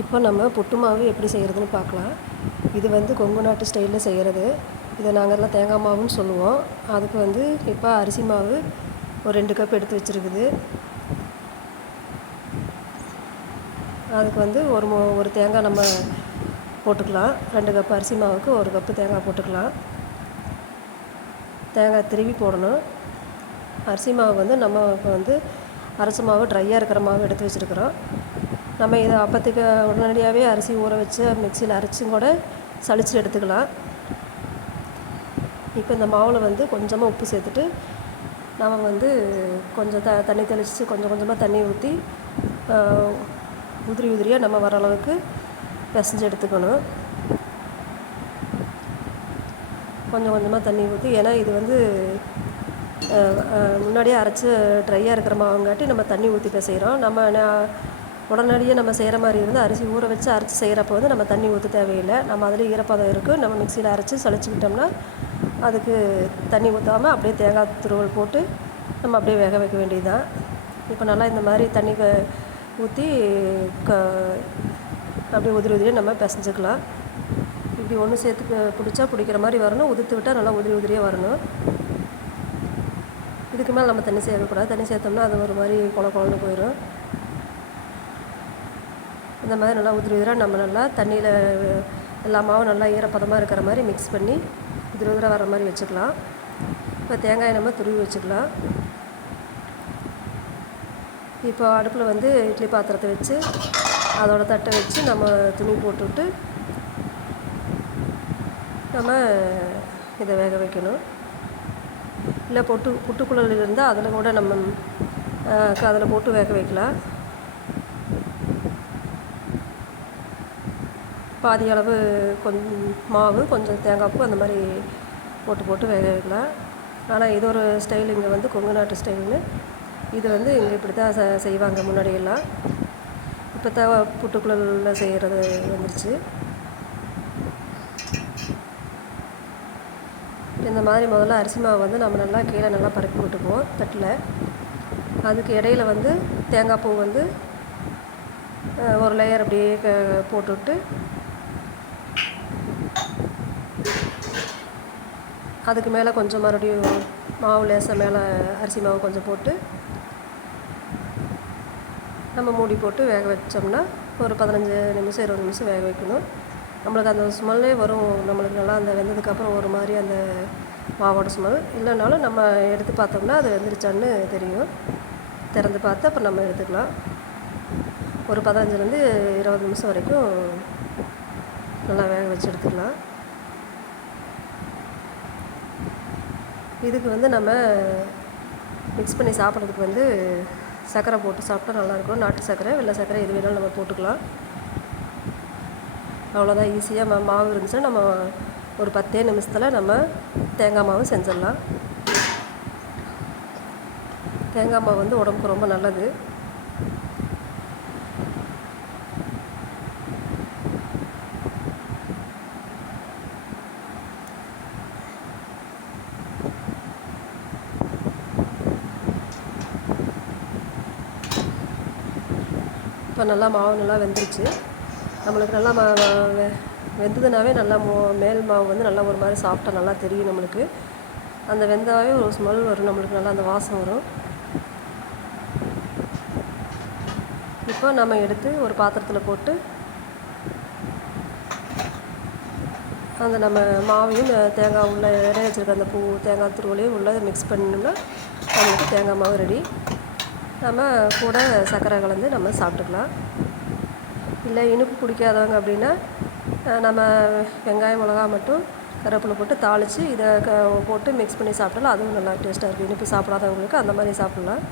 இப்போ நம்ம புட்டு மாவு எப்படி செய்கிறதுன்னு பார்க்கலாம். இது வந்து கொங்கு நாட்டு ஸ்டைலில் செய்கிறது இதை நாங்கள்லாம் தேங்காய் மாவுன்னு சொல்லுவோம். அதுக்கு வந்து இப்போ அரிசி மாவு ஒரு ரெண்டு கப் எடுத்து வச்சுருக்குது. அதுக்கு வந்து ஒரு மோ ஒரு தேங்காய் நம்ம போட்டுக்கலாம். ரெண்டு கப் அரிசி மாவுக்கு ஒரு கப்பு தேங்காய் போட்டுக்கலாம். தேங்காய் திருவி போடணும். அரிசி மாவு வந்து நம்ம இப்போ வந்து அரிசி மாவு ட்ரையாக இருக்கிற மாவு எடுத்து வச்சுருக்குறோம். நம்ம இதை அப்பத்துக்கு உடனடியாகவே அரிசி ஊற வச்சு மிக்சியில் அரைச்சும் கூட சளிச்சு எடுத்துக்கலாம். இப்போ இந்த மாவில் வந்து கொஞ்சமாக உப்பு சேர்த்துட்டு நம்ம வந்து கொஞ்சம் த தண்ணி தெளித்து கொஞ்சம் கொஞ்சமாக தண்ணி ஊற்றி உதிரி உதிரியாக நம்ம வர அளவுக்கு பிசைஞ்சு எடுத்துக்கணும். கொஞ்சம் கொஞ்சமாக தண்ணி ஊற்றி ஏன்னா இது வந்து முன்னாடியே அரைச்சி ட்ரையாக இருக்கிற மாவுங்காட்டி நம்ம தண்ணி ஊற்றி பிசைகிறோம் நம்ம உடனடியாக நம்ம செய்கிற மாதிரி இருந்து அரிசி ஊற வச்சு அரைச்சி செய்கிறப்ப வந்து நம்ம தண்ணி ஊற்ற தேவையில்லை. நம்ம அதில் ஈரப்பதம் இருக்குது நம்ம மிக்சியில் அரைச்சி சளிச்சுக்கிட்டோம்னா அதுக்கு தண்ணி ஊற்றாமல் அப்படியே தேங்காய் துருவல் போட்டு நம்ம அப்படியே வேக வைக்க வேண்டியதுதான். இப்போ நல்லா இந்த மாதிரி தண்ணி ஊற்றி க அப்படியே உதிரி உதிரியாக நம்ம பிசைஞ்சிக்கலாம். இப்படி ஒன்று சேர்த்து பிடிச்சா பிடிக்கிற மாதிரி வரணும். உதிர்த்து விட்டால் நல்லா உதிரி உதிரியாக வரணும். இதுக்கு மேலே நம்ம தண்ணி சேர்க்கக்கூடாது. தண்ணி சேர்த்தோம்னா அது ஒரு மாதிரி குழ குழந்து போயிடும். இந்த மாதிரி நல்லா உதிரி உதிராக நம்ம நல்லா தண்ணியில் எல்லா மாவும் நல்லா ஈரப்பதமாக இருக்கிற மாதிரி மிக்ஸ் பண்ணி உதிரி உதிராக வர மாதிரி வச்சுக்கலாம். இப்போ தேங்காயை நம்ம துருவி வச்சுக்கலாம். இப்போ அடுப்பில் வந்து இட்லி பாத்திரத்தை வச்சு அதோட தட்டை வச்சு நம்ம துணி போட்டுவிட்டு நம்ம இதை வேக வைக்கணும். இல்லை பொட்டு புட்டுக்குழல் இருந்தால் அதில் கூட நம்ம அதில் போட்டு வேக வைக்கலாம். பாதி அளவு கொஞ்சம் மாவு கொஞ்சம் தேங்காய் பூ அந்த மாதிரி போட்டு போட்டு வேக வைக்கலாம். ஆனால் இது ஒரு ஸ்டைல் இங்கே வந்து கொங்கு நாட்டு ஸ்டைல்னு. இது வந்து இங்கே இப்படி தான் செய்வாங்க முன்னாடியெல்லாம். இப்போ தான் புட்டுக்குழலில் செய்கிறது வந்துருச்சு. இந்த மாதிரி முதல்ல அரிசி மாவு வந்து நம்ம நல்லா கீழே நல்லா பரப்பி விட்டுக்குவோம் தட்டில். அதுக்கு இடையில வந்து தேங்காய் பூ வந்து ஒரு லேயர் அப்படியே க போட்டுவிட்டு அதுக்கு மேலே கொஞ்சம் மறுபடியும் மாவு லேசாக மேலே அரிசி மாவு கொஞ்சம் போட்டு நம்ம மூடி போட்டு வேக வச்சோம்னா ஒரு பதினஞ்சு நிமிஷம் இருபது நிமிஷம் வேக வைக்கணும். நம்மளுக்கு அந்த ஸ்மெல்லே வரும். நம்மளுக்கு நல்லா அந்த வெந்ததுக்கப்புறம் ஒரு மாதிரி அந்த மாவோட ஸ்மெல். இல்லைனாலும் நம்ம எடுத்து பார்த்தோம்னா அது வெந்துருச்சான்னு தெரியும். திறந்து பார்த்து அப்புறம் நம்ம எடுத்துக்கலாம். ஒரு பதினஞ்சுலேருந்து இருபது நிமிஷம் வரைக்கும் நல்லா வேக வச்சு எடுத்துக்கலாம். இதுக்கு வந்து நம்ம மிக்ஸ் பண்ணி சாப்பிட்றதுக்கு வந்து சர்க்கரை போட்டு சாப்பிட்டா நல்லாயிருக்கும். நாட்டு சர்க்கரை வெள்ளை சர்க்கரை எது வேணாலும் நம்ம போட்டுக்கலாம். அவ்வளோதான் ஈஸியாக மா மாவு இருந்துச்சுன்னா நம்ம ஒரு பத்தே நிமிஷத்தில் நம்ம தேங்காய் மாவு செஞ்சிடலாம். தேங்காய் மாவு வந்து உடம்புக்கு ரொம்ப நல்லது. இப்போ நல்லா மாவு நல்லா வெந்துருச்சு. நம்மளுக்கு நல்லா மா வெ- வெந்ததுனாவே நல்லா மோ மேல் மாவு வந்து நல்லா ஒரு மாதிரி சாஃப்டாக நல்லா தெரியும் நம்மளுக்கு. அந்த வெந்தாவே ஒரு ஸ்மெல் வரும் நம்மளுக்கு நல்லா அந்த வாசம் வரும். இப்போ நம்ம எடுத்து ஒரு பாத்திரத்தில் போட்டு அந்த நம்ம மாவையும் தேங்காய் உள்ள இடைய வச்சுருக்க அந்த பூ தேங்காய் துருவலையும் உள்ள மிக்ஸ் பண்ணோம்னா நம்மளுக்கு தேங்காய் மாவு ரெடி நம்ம கூட சர்க்கரை கலந்து நம்ம சாப்பிட்டுக்கலாம். இல்லை இனிப்பு பிடிக்காதவங்க அப்படின்னா நம்ம வெங்காயம் மிளகா மட்டும் கருவேப்பிலை போட்டு தாளித்து இதை க போட்டு மிக்ஸ் பண்ணி சாப்பிட்டாலும் அதுவும் நல்லா டேஸ்ட்டாக இருக்கும். இனிப்பு சாப்பிடாதவங்களுக்கு அந்த மாதிரி சாப்பிட்லாம்.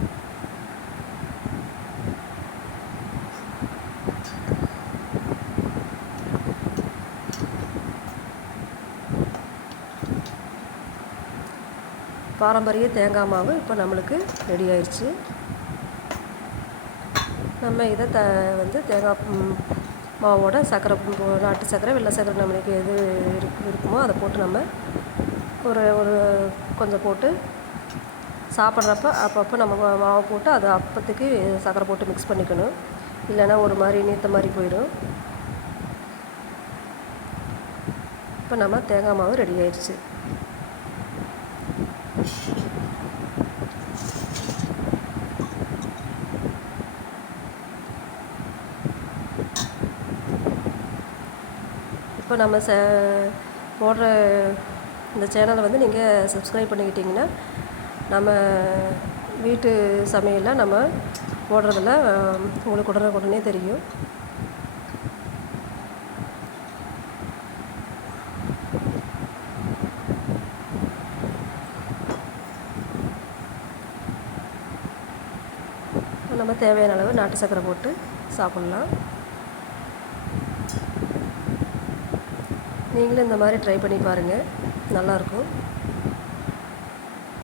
பாரம்பரிய தேங்காய் மாவு இப்போ நம்மளுக்கு ரெடி ஆயிடுச்சு நம்ம இதை த வந்து தேங்காய் மாவோட சர்க்கரை நாட்டு சர்க்கரை வெள்ளை சர்க்கரை நம்மளுக்கு எது இருக்கு இருக்குமோ அதை போட்டு நம்ம ஒரு ஒரு கொஞ்சம் போட்டு சாப்பிட்றப்ப அப்பப்போ நம்ம மாவு போட்டு அது அப்பத்துக்கு சர்க்கரை போட்டு மிக்ஸ் பண்ணிக்கணும். இல்லைன்னா ஒரு மாதிரி நீத்த மாதிரி போயிடும். இப்போ நம்ம தேங்காய் மாவு ரெடி ஆயிடுச்சு. இப்போ நம்ம ச போடுற இந்த சேனலை வந்து நீங்கள் சப்ஸ்கிரைப் பண்ணிக்கிட்டிங்கன்னா நம்ம வீட்டு சமையலில் நம்ம போடுறதில் உங்களுக்கு உடனே உடனே தெரியும். நம்ம தேவையான அளவு நாட்டு சர்க்கரை போட்டு சாப்பிட்லாம். நீங்களும் இந்த மாதிரி ட்ரை பண்ணி பாருங்கள் நல்லாயிருக்கும்.